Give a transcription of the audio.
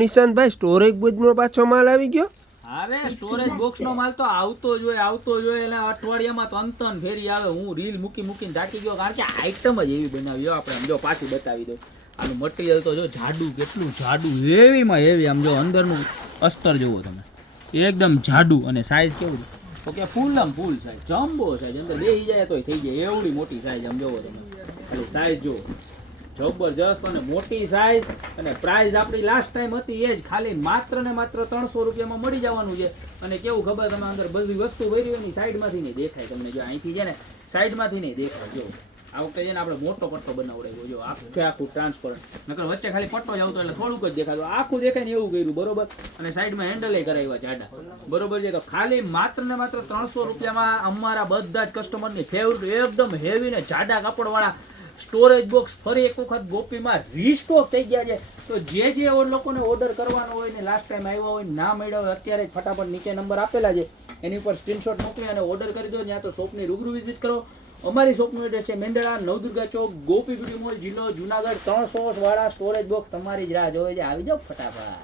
Nishantbhai storage બોક્સનો પાછો માલ આવી ગયો. અરે સ્ટોરેજ બોક્સ નો માલ તો આવતો જ હોય એટલે અઠવાડિયામાં ત્રણ ફેરી આવે. હું રીલ મૂકીને થાકી ગયો, કારણ કે આઈટમ જ એવી બનાવી. આપણે જો પાછું બતાવી દો. આનું મટીરિયલ તો જો જાડું, કેટલું જાડું, હેવીમાં હેવી. આમ જો અંદરનું અસ્તર જોવો તમે, એકદમ જાડું. અને સાઈઝ કેવું છે તો કે ફૂલ સાઈઝ, જમ્બો સાઈઝ. અંદર બેસી જાય તોય થઈ જાય એવડી મોટી સાઈઝ. આમ જોવો તમે, ખાલી સાઈઝ જુઓ, જબરજસ્ત અને મોટી સાઈઝ. અને પ્રાઇસ આપણી લાસ્ટ ટાઈમ હતી એ જ, ખાલી માત્ર ને માત્ર 300 રૂપિયામાં મળી જવાનું છે. અને કેવું ખબર, તમે અંદર બધી વસ્તુ ભરી હોય ને સાઈડમાંથી નહીં દેખાય તમને. જો અહીંથી છે ને સાઈડમાંથી નહીં દેખાય. જો આ વખતે છે ને આપણે મોટો પટ્ટો બનાવડાવ્યો. જો આખું ટ્રાન્સપરન્ટ, નકર વચ્ચે ખાલી પટ્ટો જ આવતો એટલે થોડુંક જ દેખાતું. આખું દેખાય ને એવું કર્યું, બરોબર. અને સાઈડમાં હેન્ડલે કરાવ્યા જાડા, બરોબર છે. તો ખાલી માત્ર ને માત્ર 300 રૂપિયામાં અમારા બધા જ કસ્ટમરની ફેવરિટ એકદમ હેવી ને જાડા કાપડવાળા સ્ટોરેજ બોક્સ ફરી એક વખત ગોપીમાં રીસ્ટોક થઈ ગયા છે. તો જે લોકોને ઓર્ડર કરવાનો હોય ને લાસ્ટ ટાઈમ આવ્યા હોય ના મળ્યા હોય, અત્યારે ફટાફટ નીચે નંબર આપેલા છે એની ઉપર સ્ક્રીનશોટ મોકલી અને ઓર્ડર કરી દો. ત્યાં તો શોપની રૂબરૂ વિઝિટ કરો. અમારી શોપનું એડ્રેસ છે મેંદડા, નવદુર્ગા ચોક, ગોપી બ્યુટી મોલ, જિલ્લો જુનાગઢ. 300 વાળા સ્ટોરેજ બોક્સ તમારી જ રાહ જોવે છે. આવી જાઓ ફટાફટ.